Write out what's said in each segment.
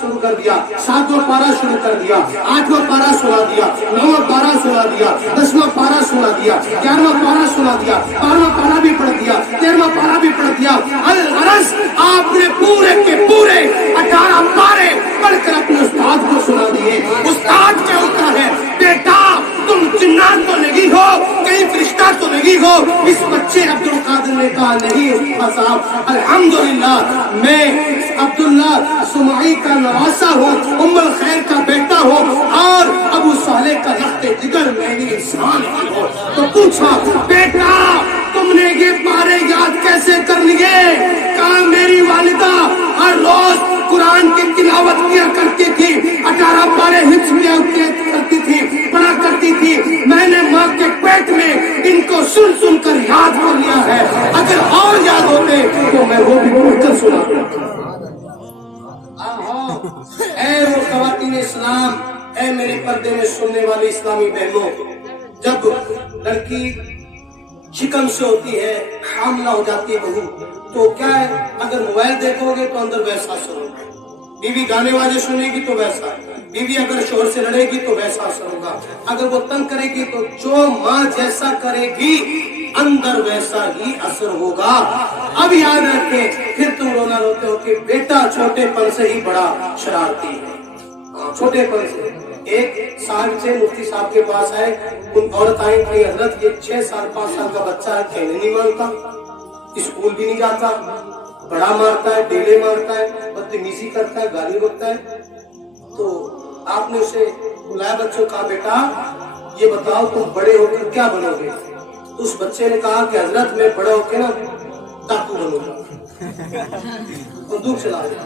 शुरू कर दिया, 7वां पारा शुरू कर दिया, 8वां पारा सुना दिया, 9वां पारा सुना दिया, 10वां पारा सुना दिया, 11वां पारा सुना दिया, 12वां पारा भी पढ़ दिया, 13वां पारा भी पढ़ दिया। अल अरस आपने पूरे के पूरे 18 पारे पढ़कर अपने उस्ताद को सुना दिए। उस्ताद क्या होता है, बेटा तुम जिन्नात तो नहीं हो, कहीं फरिश्ता तो नहीं हो। इस बच्चे अब्दुल कादिर ने कहा नहीं उस्ताद साहब, अल्हम्दुलिल्लाह मैं अब्दुल्ला सुमाई का नवासा हूँ, उम्मुल खैर का बेटा हूँ और अबू सालेह का लख्ते जिगर मेरी इंसान हो। तो पूछा बेटा तुमने ये पारे याद कैसे कर लिए? कहा मेरी वालिदा हर रोज कुरान की तिलावत किया करती थी, 18 पारे हिफ्ज़ किया करती थी, पढ़ा करती थी। मैंने माँ के पेट में इनको सुन सुन कर याद कर लिया है, अगर और याद होते तो मैं वो भी पढ़कर सुनाता। ऐ वो ख़वातीन इस्लाम, ऐ मेरे पर्दे में सुनने वाली इस्लामी बहनों, जब लड़की शिकम से होती है, हामला हो जाती है बहू, तो क्या है, अगर मोबाइल देखोगे तो अंदर वैसा असर होगा, बीवी गाने वाजे सुनेगी तो वैसा, बीवी अगर शोहर से लड़ेगी तो वैसा असर होगा, अगर वो तंग करेगी तो जो माँ जैसा करेगी अंदर वैसा ही असर होगा। अब याद रखें, फिर तुम रोना रोते हो कि बेटा छोटेपन से ही बड़ा शरारती है। छोटेपन से एक साल से मुफ्ती साहब के पास आए, उन औरत आई कि हजरत ये 6 साल 5 साल का बच्चा है, कहने नहीं मानता, स्कूल भी नहीं जाता, बड़ा मारता है, डेले मारता है, बदतमीजी करता है, गाली बकता है। तो आपने उसे बुलाया, बच्चों कहा बेटा ये बताओ तुम बड़े होकर क्या बनोगे? उस बच्चे ने कहा कि हजरत मैं बड़ा होकर ना डाकू बनूंगा, बंदूक चलाऊंगा।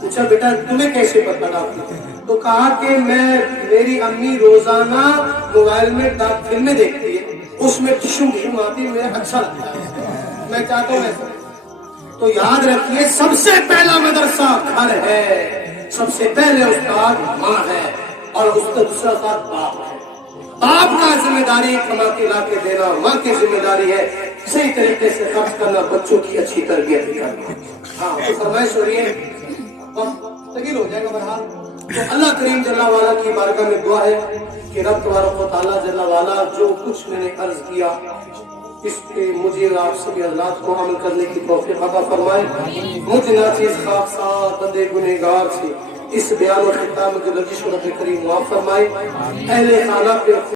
पूछा बेटा तुम्हें कैसे पता डाकू? तो कहा कि मेरी अम्मी रोजाना मोबाइल में डाक फिल्में देखती है, उसमें टिशुम टिशुम आती है, मुझे अच्छा लगता है, मैं चाहता हूँ ऐसा। तो याद रखिए सबसे पहला मदरसा घर है, सबसे पहले उस्ताद माँ है और उसका दूसरा उस्ताद बाप है। बाप का जिम्मेदारी कमा के ला के देना, माँ की जिम्मेदारी है सही तरीके से खर्च करना, बच्चों की अच्छी तरबियत करना। हाँ तो फरमाइश हो रही है, तगीर हो जाएगा बहरहाल। तो अल्लाह करीम जल्ला वाला की बारगाह में दुआ है कि रब तबारक व तआला जल्ला वाला जो कुछ मैंने अर्ज किया इसके मुझे और आप सभी हज़रात को अमल करने की तौफीक अता फरमाए। मुझे नाचीज़ खाकसार बंदे गुनहगार से इस बयान और खिताब में जो लजिश और करीम माफ फरमाए। अहले खाना पे